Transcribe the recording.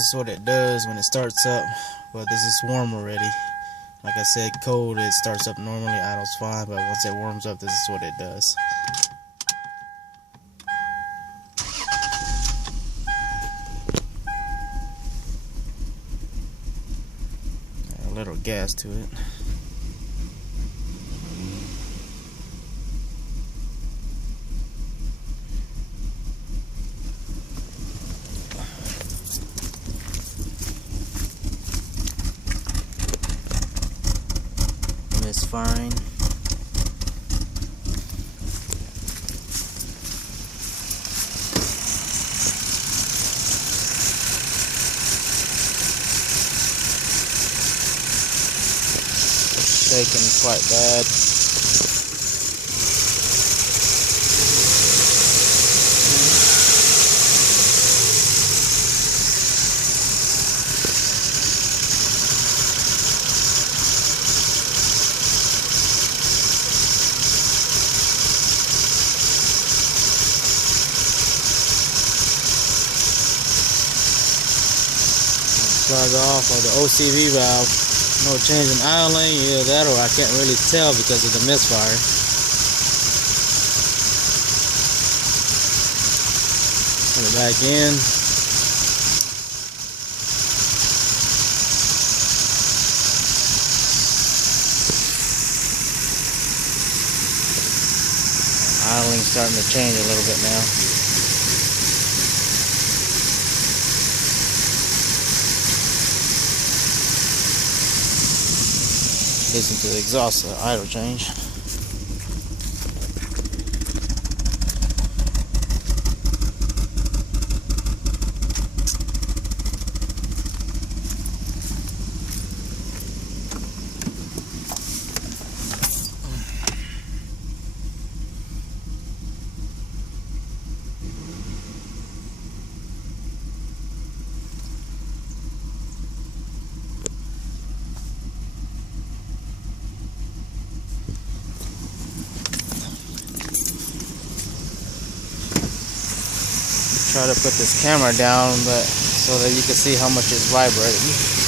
is what it does when it starts up, but this is warm already. Like I said, cold, it starts up normally, idles fine, but once it warms up, this is what it does. A little gas to it. Misfiring. Shaking quite bad. Plug off of the OCV valve. No change in idling, either that or I can't really tell because of the misfire. Put it back in. Idling starting to change a little bit now. Listen to the exhaust idle change. Try to put this camera down, but so that you can see how much it's vibrating.